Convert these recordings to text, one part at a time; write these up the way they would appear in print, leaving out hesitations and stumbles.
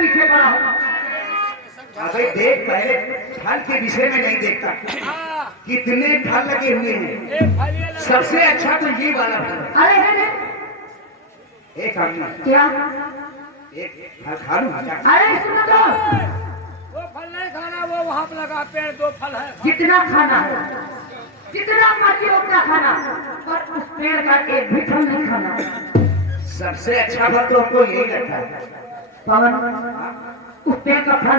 पीछे पड़ा हो। अबे देख, पहले फल के विषय में नहीं देखता, कितने फल लगे हुए हैं। सबसे अच्छा तो ये वाला फल है। अरे अरे एक आदमी क्या? एक फल खा लूं? अरे सुनो तो, वो फल नहीं खाना, वो वहाँ पे लगा पेड़, 2 फल है। जितना खाना जितना मर्जी उतना खाना, पर उस पेड़ का एक भी फल नहीं खाना। सबसे अच्छा फल तो हमको यही लगता है। पवन, उस पेड़ का फल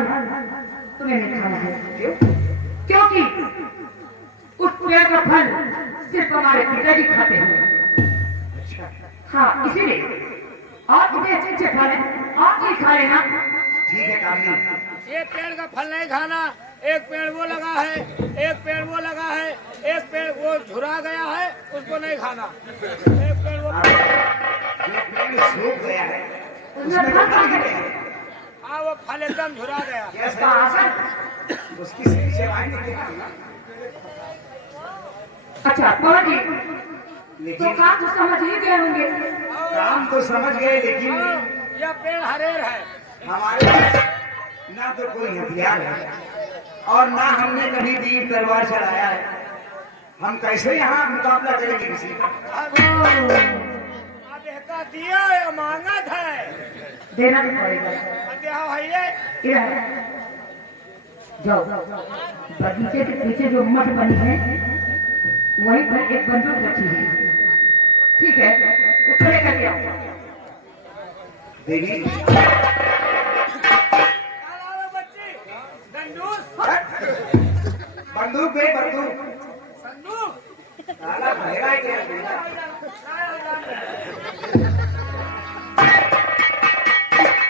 तुम्हें नहीं खाना है। क्यों? क्योंकि उस पेड़ का फल सिर्फ हमारे पिताजी खाते हैं। हाँ, इसीलिए और कितने अच्छे अच्छे फल हैं, और नहीं खा लेना। ठीक है कामनी, एक पेड़ का फल नहीं खाना, एक पेड़ वो लगा है, एक पेड़ वो लगा है, एक पेड़ वो झुरा गया है, उसको नहीं खाना। एक पेड़ वो जो पेड़ सूख गया है उसमें फल खा गए। हाँ, वो फल एकदम झुरा गया। उसका असर। उसकी सही सेवाएं नहीं देखती। अच्छा पवन जी, तो लेकिन काम तो समझ ही गए होंगे। काम तो समझ गए, लेकिन यह पेड़ हरेर है। हमारे पास ना तो कोई हथियार है और ना हमने कभी तीर तलवार चलाया है। हम कैसे यहाँ मुकाबला करेंगे किसी का? अब इसका दिया अमानत है, देना भी पड़ेगा। दिया भैया। ये है। जाओ, बगीचे के पीछे जो मठ बनी है वहीं पर एक बंदूक रखी है, ठीक है? उसको लेकर के आओ। देवी बच्ची दंडूस बंदूक पे बंदूक संदूक साला भैरा है क्या?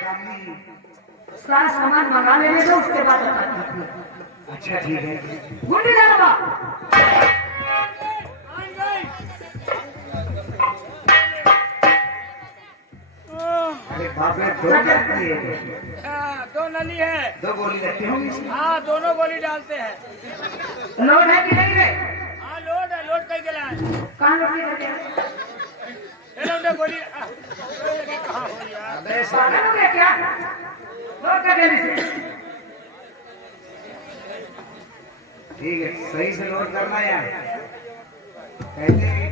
कामनी, सारा सामान मंगा लेने दो, उसके बाद बताती हूँ। अच्छा ठीक है। गुंडी डालवा। आन गई। अरे बाप रे, दो लगती है, हाँ, 2 नली है। 2 गोली लगती होंगी इसमें। हाँ, दोनों गोली डालते हैं। लोड है कि नहीं रे? हाँ, लोड है, लोड कहीं गया है। कहाँ लोड लेकर के? इन्होंने गोली कहाँ हो यार? अबे पागल हो गया क्या? लोड कर जल्दी से। ठीक है, सही से लोड करना यार। कहते हैं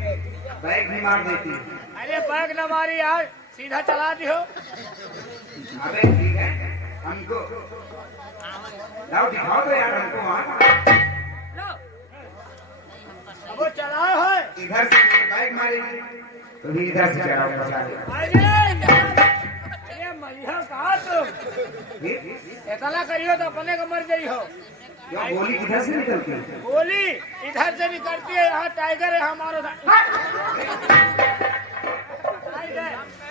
बैग भी मार देती है। अरे बैग न मारी यार, सीधा चला दियो। अबे ठीक है, हमको लाओ दिखाओ तो यार हमको वहाँ। लो। अब वो चलाओ है। इधर से बैग मारेगी तो भी इधर से चलाओ बचा दे। अरे ये मरिया कहा तुम? इतना करियो तो अपने को मर गई हो। क्यों, गोली किधर से निकलती है? गोली इधर से निकलती है, यहाँ टाइगर है हमारा।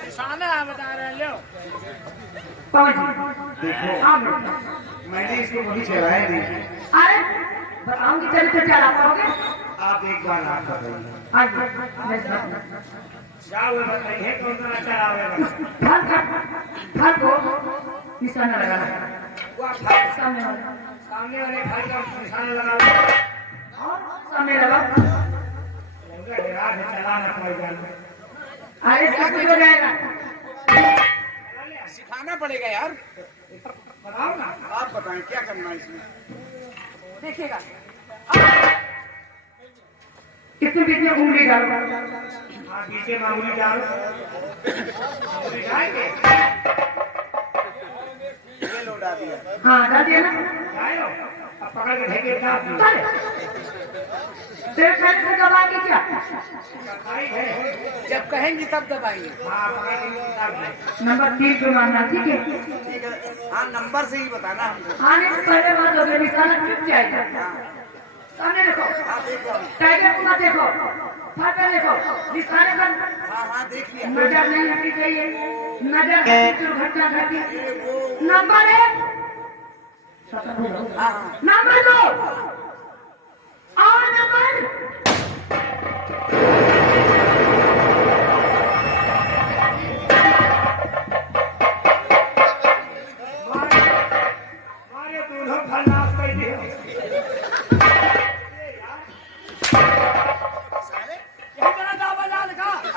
निशाना है, बता रहे हैं, लो। पवन जी, देखो आप मैंने इसको कभी चलाया नहीं। अरे बताऊंगी, चल तो चला पाओगे। आप एक बार आप बताइए। आइए, मैं बताऊंगा। जाओ बताइए कौन सा चलावेगा। फल को निशाना लगाना। वो फल सामने वाला सामने वाले फल का निशाना लगा लो। और सामने लगा। चलाना पड़ेगा। अरे सब कुछ हो जाएगा। सिखाना पड़ेगा यार। बताओ ना। आप बताएं क्या करना है इसमें? देखिएगा, इसमें बीच में उंगली डालो। हाँ, पीछे मामूली डालो। मामूली डालेंगे। ये लोड आ दिया। हाँ डाल दिया ना। जाओ, अब पकड़ के ढेके डाल दियो। चल, तेरे साइड से दबाएंगे क्या? टाइट है। जब कहेंगी तब दबाएंगे। हाँ, पकड़ के डाल दे। नंबर 3 पे मारना, ठीक है? ठीक है, हाँ नंबर से ही बताना हमको। आने से पहले मत हो, निशाना टूट जाएगा। सामने देखो, हाँ देख लो। टाइगर को मत देखो, फाटा देखो, निशाने पर हाँ हाँ देख लिया। नजर नहीं हटनी चाहिए। नजर हटी दुर्घटना घटी। नंबर 1 हाँ हाँ नंबर 2 और नंबर मारे दूल्हा फल नाश कर दियो।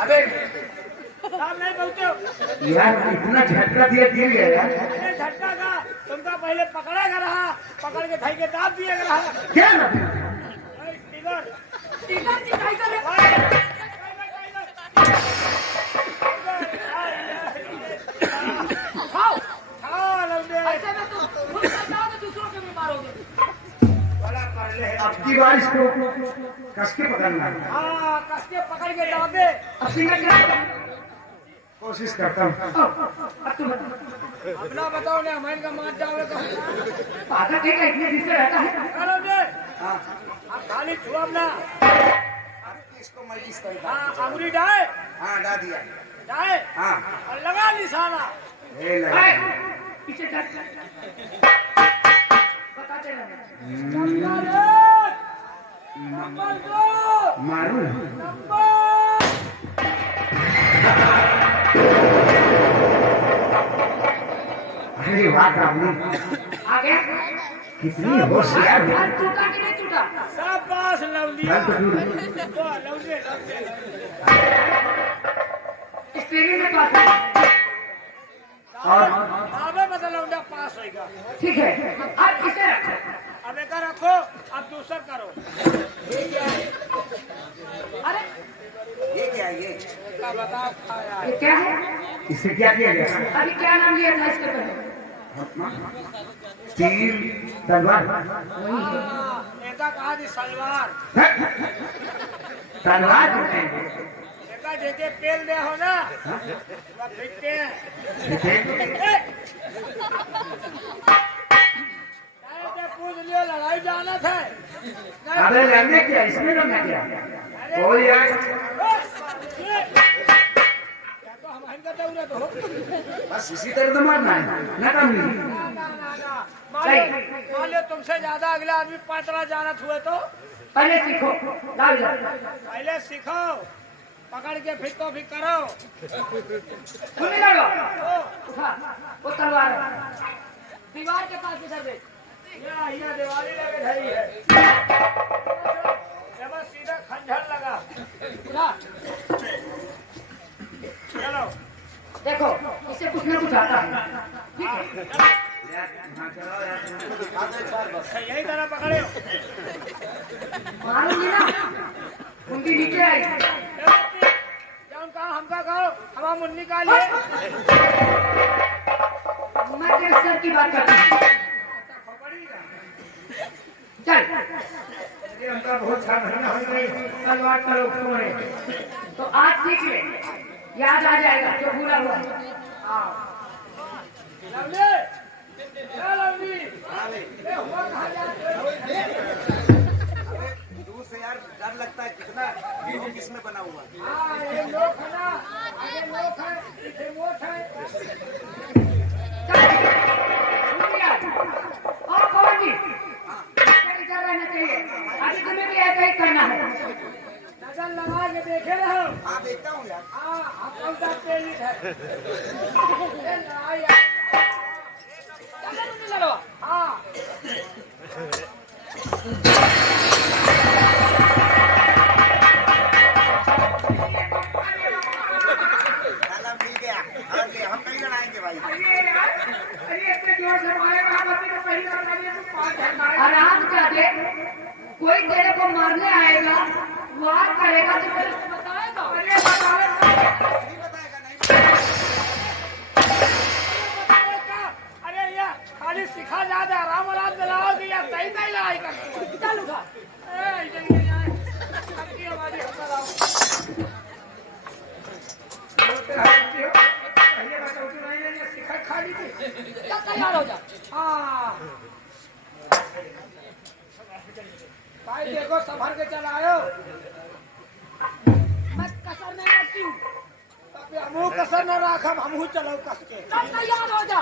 अबे साहब नहीं बोलते हो। यार इतना झटका झटका दिया गिर गया यार। अरे झटका का तुमका पहले पकड़ेगा रहा, पकड़ के थाई के दाब दिएगा रहा। क्या इधर टीका जी टाइगर है। खाओ ऐसे में तुम खुद करता हो तो दूसरों के भी मारोगे। अब की बार इसको कस के पकड़ना है। हाँ कस के पकड़ के दाबे। अब सिंगल कोशिश करता हूँ। अब तुम अपना बताओ ना, हमारे का मार जाओगे तो पागल है क्या, इतने दिन से रहता है। करो दे। हाँ आप खाली छुआ ना। इसको मैं इस तरह हाँ अंगुली डाले, हाँ डाल दिया। डाले हाँ और लगा निशाना। ये लगा। ए, पीछे चल बताते रहना। नंबर 1, नंबर 2, मारू नंबर। अरे वाह काबू, आ गया। कितनी होशियार है। हाथ टूटा कि नहीं टूटा। शाबाश लवलिया। चल तो दूर। वाह, लवलिया। स्टेरिंग में पास है। और आवे मतलब लौंडा पास होएगा। ठीक है, अब इसे रखो। अब एक रखो, अब दूसरा करो। अरे ये क्या है ये? का बता खाया। ये क्या है? इसे क्या किया गया? अभी क्या नाम लिया था इसके पहले? तीर तलवार। हाँ, एका कहा थी सलवार। तलवार कहते हैं। एका जेके पेल दे हो ना, वह फिरते हैं। इसे ऐसे पूछ लियो, लड़ाई जाना था। अबे लड़ने क्या, इसमें लड़ना क्या? कोई यार क्या तो हमारे का दौरा तो हो। बस इसी तरह तो मारना है ना काम नहीं। मान लो तुमसे ज्यादा अगला आदमी 5 जानत हुए तो पहले सीखो। लाओ इधर। पहले सीखो, पकड़ के फिर तो भी करो। तुम ही लड़ो। उठा वो तलवार है। दीवार के पास इधर दे। यहाँ दिवाली लगे धरी है। बस सीधा खंजर लगा। उठा। चलो देखो इसे कुछ ना कुछ आता है। ठीक है। यही तरह पकड़े हो। मारूंगी ना, उनकी नीचे आई। जब कहा हमका कहो, हमारा मुन्नी का लिए। मैं तेरे सर की बात करती हूँ। चल हमका बहुत सारा महीना हो गई। तलवार करो तुम्हारे। तो आज सीख ले, याद आ जाएगा जो भूला हुआ है। लवली, क्या लवली? ये हुआ कहाँ जाते हो? दूर से यार डर लगता है कितना किसमें बना हुआ। हाँ, ये लोग है ना, आगे लोग है, पीछे मोट है। चल, छूट गया। और कौन जी? इधर रहना चाहिए। आज तुम्हें भी ऐसा ही करना है। नजर लगा के देखे रहो। हाँ देखता हूँ यार। हाँ, हम का पेलित है। ये लड़ाई है। चलो तुम लड़ो। हाँ, ताला मिल गया। हम नहीं लड़ाएंगे भाई। अरे इतने जोर से मारेगा, हम अपनी को पहली बार मारिए तो 5 झटका। आराम कर दे। कोई तेरे को मारने आएगा, वार करेगा तो तेरे को बताएगा। अरे बताओ। नहीं बताएगा नहीं बताएगा। अरे ये खाली सिखा ज्यादा आराम आराम दिलाओगे या सही नहीं लड़ाई करते हो? चल उठा। हमारी हम सिखा खाली थी। चल तैयार हो जा। हाँ भाई देखो संभल के चलाओ। मैं कसर नहीं रखती हूँ। हमू कसर न राखब, हमू चलो कस के। चल तैयार हो जा।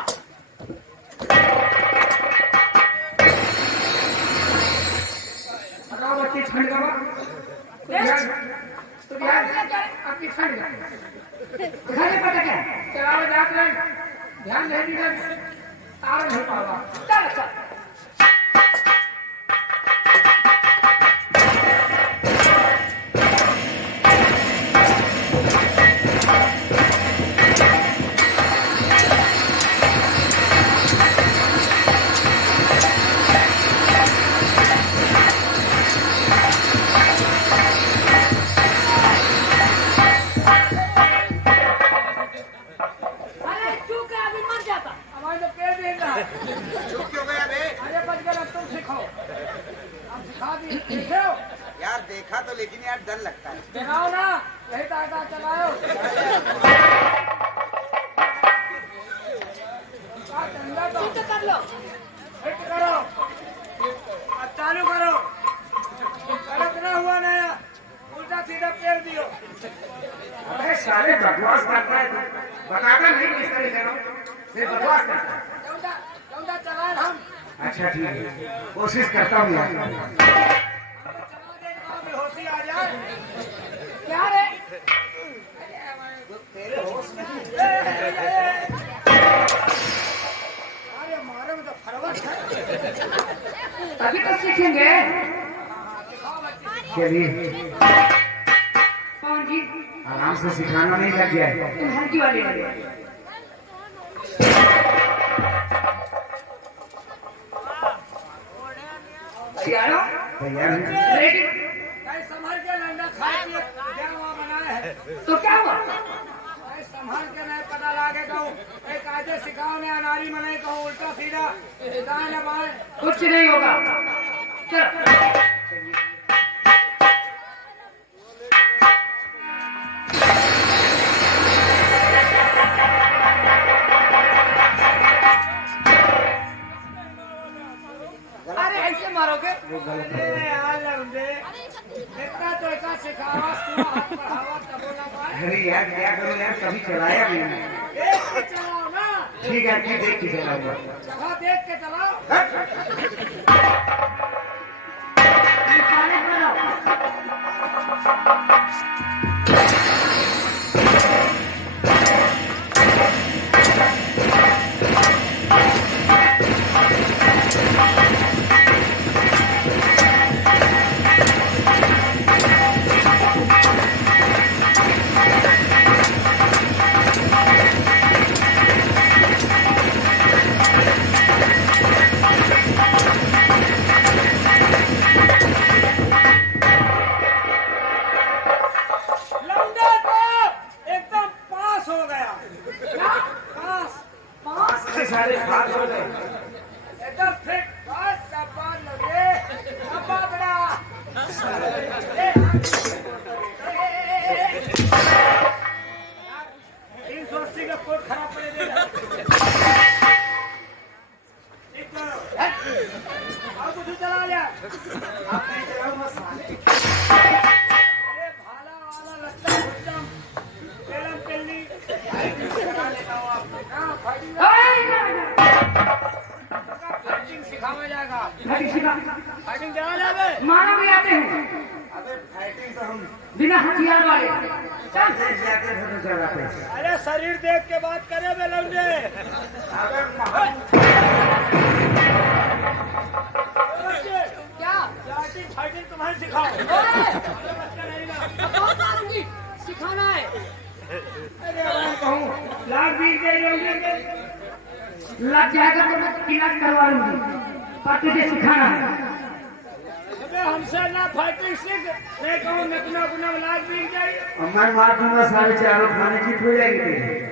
बच्ची ठंड गवा तो बिहार अपनी ठंड गवा घर में पता क्या? चलाओ जात रहे ध्यान नहीं दीजिए तार नहीं पावा। चल चल। लेकिन यार डर लगता है। दिखाओ ना, यही ताकत चलाओ। सीधे कर लो, हिट करो, अब चालू करो। गलत ना हुआ नया, उल्टा सीधा पेड़ दियो। अरे सारे बकवास करता है, बताता नहीं किस तरह से सिर्फ बकवास करता है। लौंडा लौंडा चलाए हम। अच्छा ठीक है, कोशिश करता हूँ यार। चला दे तो बेहोशी आ जाए। क्या रे? तेरे होश नहीं। अरे मारे में तो फरवट है। अभी तो सीखेंगे। चलिए कौन जी? आराम से सिखाना नहीं लग गया है। तुम हल्की वाले वाले। तैयार हो? तैयार है? रेडी? भाई संभल के लौंडा खाए पिए क्या वहाँ बनाया है। तो क्या हुआ? भाई संभल के नहीं पता लागे कहूँ एक आधे सिखाओ ने अनारी में नहीं कहूँ उल्टा सीधा दाएं न बाएं। कुछ नहीं होगा। चलो। अरे ऐसे मारोगे? अरे यार लौंडे इतना तो एक सिखावा सुना हाथ बढ़ावा तब ना पाए। अरे यार क्या करूँ यार, कभी चलाया नहीं है। देख के चलाओ ना, ठीक है ठीक देख के चलाऊंगा। जगह देख के चलाओ। निशाने बनाओ। लौंडे को एकदम पास हो गया। क्या? पास पास सारे खास हो गए। एकदम फिट पास चपान लगे चपा बड़ा। तीन सौ अस्सी का कोट खराब पड़े दे। ठीक करो और कुछ चला लिया। आप नहीं चलाऊंगा साले। अरे भाला वाला लगता है एकदम पेलम पेलनी। चला लेता हूँ आपको। हाँ, फाइटिंग फाइटिंग सिखाया जाएगा। फाइटिंग चला ले बे। मानो भी आते हैं अबे फाइटिंग तो हम बिना हथियार वाले। चल। देख जाते थे तो चलाते। अरे शरीर देख के बात करे बे लौंडे। अबे महा- क्या फाइटिंग फाइटिंग तुम्हारी सिखाओ। अरे बच्चा नहीं ना सिखाना है। अरे मैं कहूँ लाख बीस दे लौंडे। लग जाएगा तो मैं इलाज करवा लूंगी, पर तुझे सिखाना है। अबे हमसे ना फाइटिंग सीख, मैं कहूँ नकना गुना लाख बीस जाए। और मैं मार दूंगा, सारे चारों खाने जीत हो जाएगी तेरी।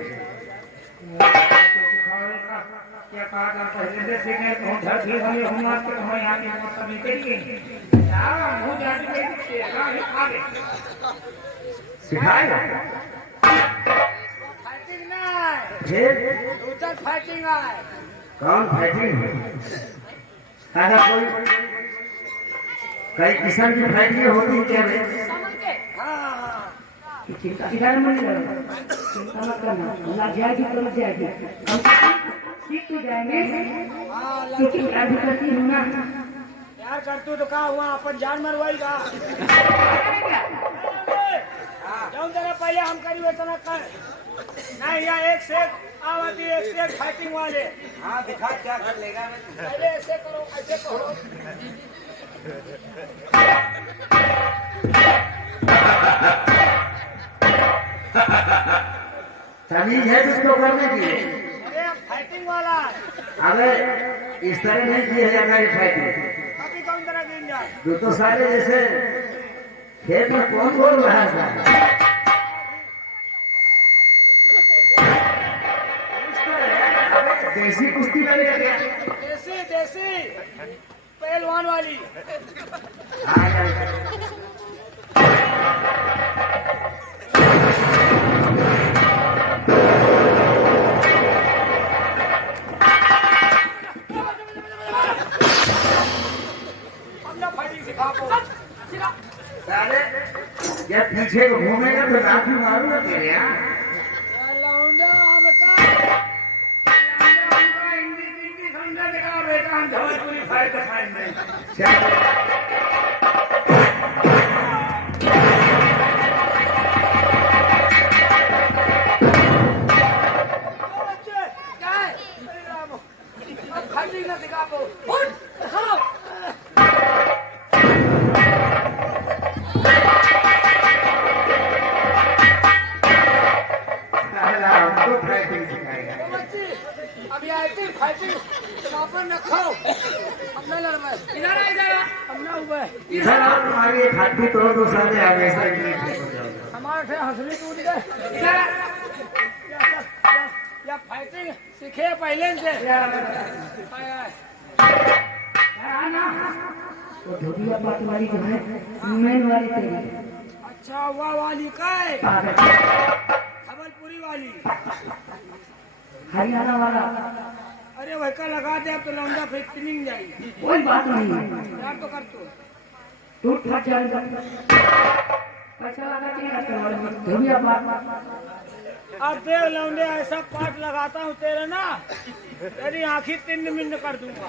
क्या कहा था पहले से सीखे तो धर धीरे धीरे हम मार के हमें यहाँ की मतलब नहीं करिए। यार मुझे जाने के आगे सिखाएगा फाइटिंग ना है, फिर दूसरा फाइटिंग है। कौन फाइटिंग? अगर कोई कई किस्म की फाइटिंग होती है क्या रे? समझ के? हाँ चिंता इधर मत करो, चिंता मत करना, लग जाएगी तो लग जाएगी। हम सीख तो जाएंगे, हाँ क्योंकि अभी करती हूँ ना। यार कर तू तो कहा हुआ अपन जान मरवाएगा। जाऊँ जरा पहले हम करीब इतना कर नहीं यार एक से एक आवाज़ एक से एक फाइटिंग वाले। हाँ दिखा क्या कर लेगा मैं। पहले ऐसे करो ऐसे करो। तमीज है जिसको करने की। अरे फाइटिंग वाला अगर इस तरह नहीं किया जाएगा ये फाइटिंग अभी कौन तरह गिन जाए। तो सारे जैसे खेत में कौन बोल रहा था। देसी कुश्ती लगेगा क्या? देसी देसी पहलवान वाली। हाँ, या पीछे को घूमेगा तो लाठी मारूंगा तेरे यहाँ। लौंडा हमका हिंदी समझा देगा बेटा, हम जबलपुरी फाइट दिखाएंगे। चल खाली न दिखा को उठ चलो। हमको फाइटिंग सिखाएगा। अभी आती फाइटिंग तुम न खाओ, हम न लड़वा। इधर हम न उबे इधर आओ, तुम्हारी एक हड्डी तोड़ दो साले, हमेशा के लिए ठीक हो जाओगे। हमारे हंसली टूट गए। इधर या फाइटिंग सीखे पहले से। तो धोबिया बात वाली जो है मेन वाली तेरी। अच्छा हुआ वाली का है, खबरपुरी वाली, हरियाणा वाला। अरे वह का लगा दे तो लौंडा फिर ट्रेनिंग जाएगी। कोई बात नहीं है, यार तो कर तो टूट फट जाएगा, पैसा लगा के धोबिया बात। अब देख लौंडे ऐसा पाट लगाता हूँ तेरे ना, तेरी आँखी 3 मिनट कर दूंगा।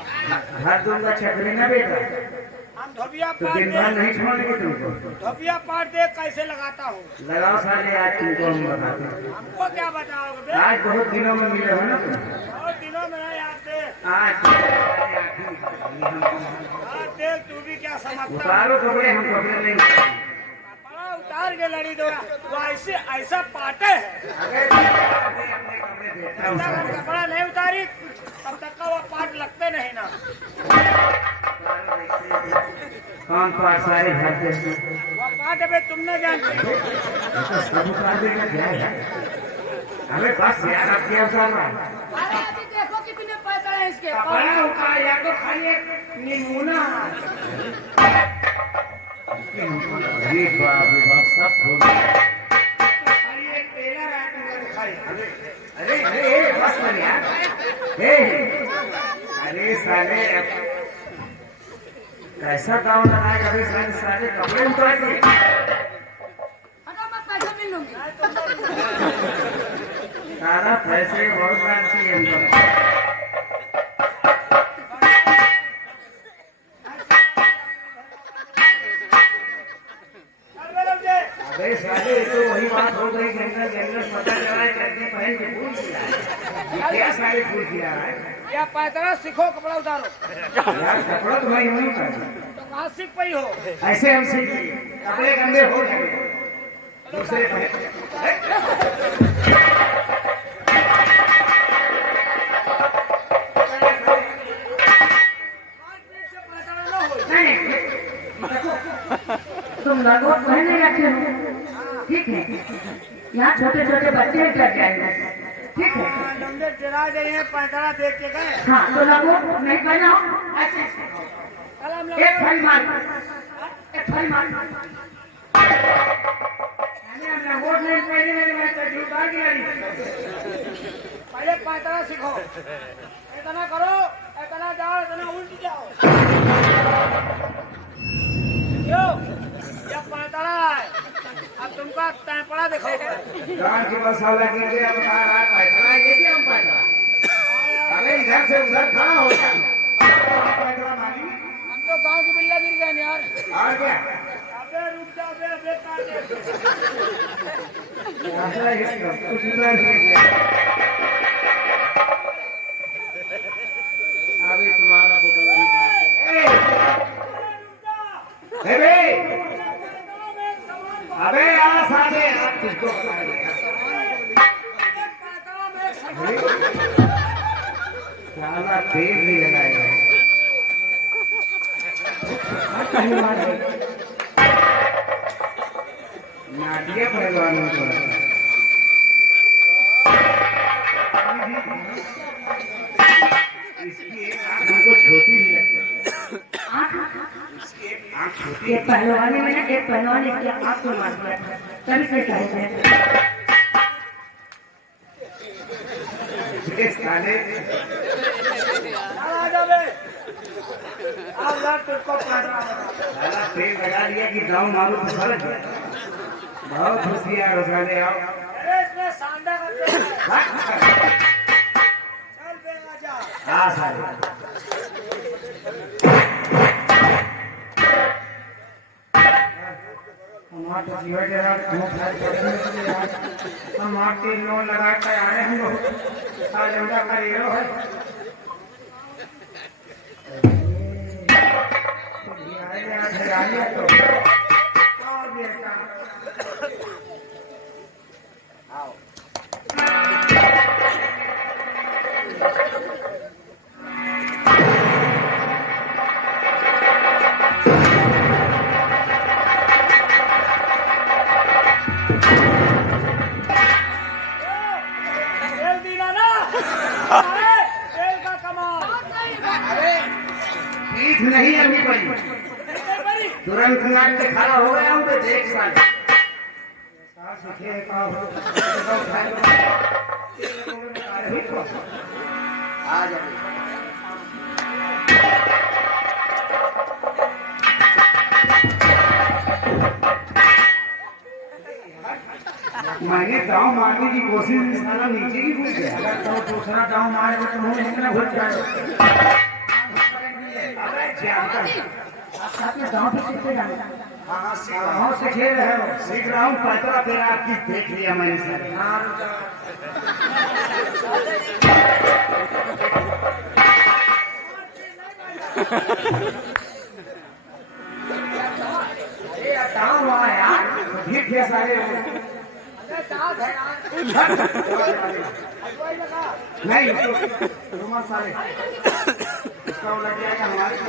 हर दूंगा चक्री ना बेटा, हम धोबिया तो पाट दिन भर दे, नहीं छोड़ेंगे तुमको। धोबिया पाट दे कैसे लगाता हूँ। लगाओ साले, आज तुमको हम बताते हैं। हमको क्या बताओगे बे? आज बहुत दिनों में मिले हो ना तुम। और दिनों में ना याद दे। आज हाँ देख तू भी क्या समझता है। उतारो कपड़े, हम कपड़े नहीं उतारेंगे। कपड़ा उतार के लड़ी दो, वो ऐसे ऐसा पाटे है। अगर अगर कपड़ा नहीं उतारी तब तक का वो पाट लगते नहीं ना। कौन पास सारे घर के वो पाट अबे तुम न जानते। सब उतार देगा क्या है? अरे बस यार, अब क्या उतार रहा है? अरे अभी देखो कितने पैसा है इसके। कपड़ा उतार या तो खाली एक नमूना। अरे बाप रे बाप, सब खोल दिया। खाली एक टेलर है तुमने दिखाई। अरे अरे बस कर यार। अरे साले, कैसा दाव लगाएगा? अरे साले साले कपड़े उतार दिए। हटा मैं पैसा मिल लूंगी। सारा पैसे बहुत बात की हमको। अरे साले, ये तो वही बात हो गई, जंगल जंगल पता चला चलते पहन के फूल खिला है। ये क्या साले फूल खिला है या पैतरा सीखो कपड़ा उतारो। यार? कपड़ा तो भाई वही कर, तो कहाँ सीख पाई हो। ऐसे हम सीख लिए, कपड़े गंदे हो जाएंगे दूसरे पहन। तुम लगो पहने रखे हो, ठीक है। यहाँ छोटे छोटे बच्चे डर जाएंगे, ठीक है। लंबे डरा गए हैं, पैतरा देख के गए। हाँ तो लगो नहीं पहना ऐसे। कल हम लोग एक फल मार, एक फल मार। वोट नहीं पहने मेरे मैं तो झूठा गिरा। पहले पैतरा सीखो, इतना करो, इतना जाओ, इतना उल्ट जाओ। क्यों? ये पैतरा है, अब तुमका तैपड़ा देखो। गांव की मसाला गिर गया, बता रहा है पैतरा, ये क्या हम पैतरा? अरे इधर से उधर खड़ा हो गया, पैतरा मारी। हम तो गांव की बिल्ला गिर गए यार। और क्या? अबे रुक जाओ बे, अबे काट दे। मसाला हिट कर, कुछ उधर से गया। अभी तुम्हारा बुकला निकाल। अबे यार साले, आप किसको बता रहे हैं? साला तेल नहीं लगाएगा। नाटिया पहलवानों को इसकी एक आंख हमको छोटी नहीं लगती। इसकी एक आंख छोटी। एक पहलवानी में एक पहलवान इसके आँख को मार दिया था, तभी से कहते हैं। साले आ जा बे, अब यार तुझको पैतरा बना। साला तेल लगा दिया कि गाँव मालूम तो फर्क है। बहुत होशियार हो साले आओ। अरे इसमें सांडा का पेड़ है। चल बे आजा। हाँ साले। हमारे जीवन के साथ हम आपके लोन लगा कर आए हम लोग आज उनका करियो है तो और बेटा आओ। तेल दीना ना। अरे तेल का कमाल। अरे पीठ नहीं अभी पड़ी, नहीं बड़ी। तुरंत नाच के खड़ा हो गया हूँ तो देख साले। आ जा। मैंने दांव मारने की कोशिश की, साला नीचे ही घुस गया। अगर तो दूसरा गाँव मारे तो तुम निकले भूल जाए अबे जानता हूँ। आपके गाँव पे सीखते जाए हाँ सीख गाँव से खेल रहे हो सीख रहा हूँ। पैतरा तेरा आपकी देख लिया मैंने साले। अरे गाँव वहाँ यार ठीक है साले। अरे दांत है ना। कोई लगा। नहीं तो रुमा साले इसका वो लग जाएगा हमारे को।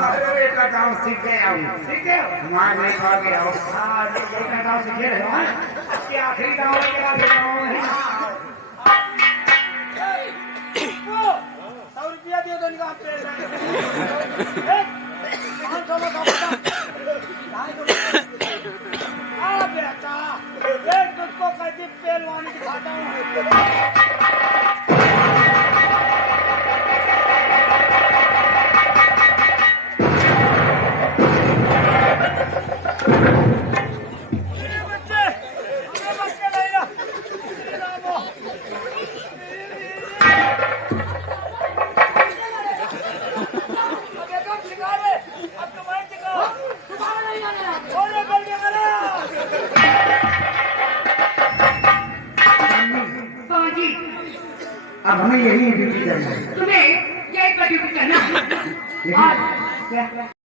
अरे बेटा गाँव सीख गया हूँ। सीख गए हो मार नहीं खा गया हूँ। हाँ एक गाँव से खेल रहे हो आपके आखिरी गाँव है कि आखिरी गाँव है 100 रुपया दियो तो निकाल तेल है। 500 में खाऊंगा। आ बेटा एक तुझको कैसे पहलवानी दिखाता हूँ। बच्चे नहीं ना। बाजी अब हमें यही ड्यूटी करना है। तुम्हें यही ड्यूटी करना है। लेकिन आज क्या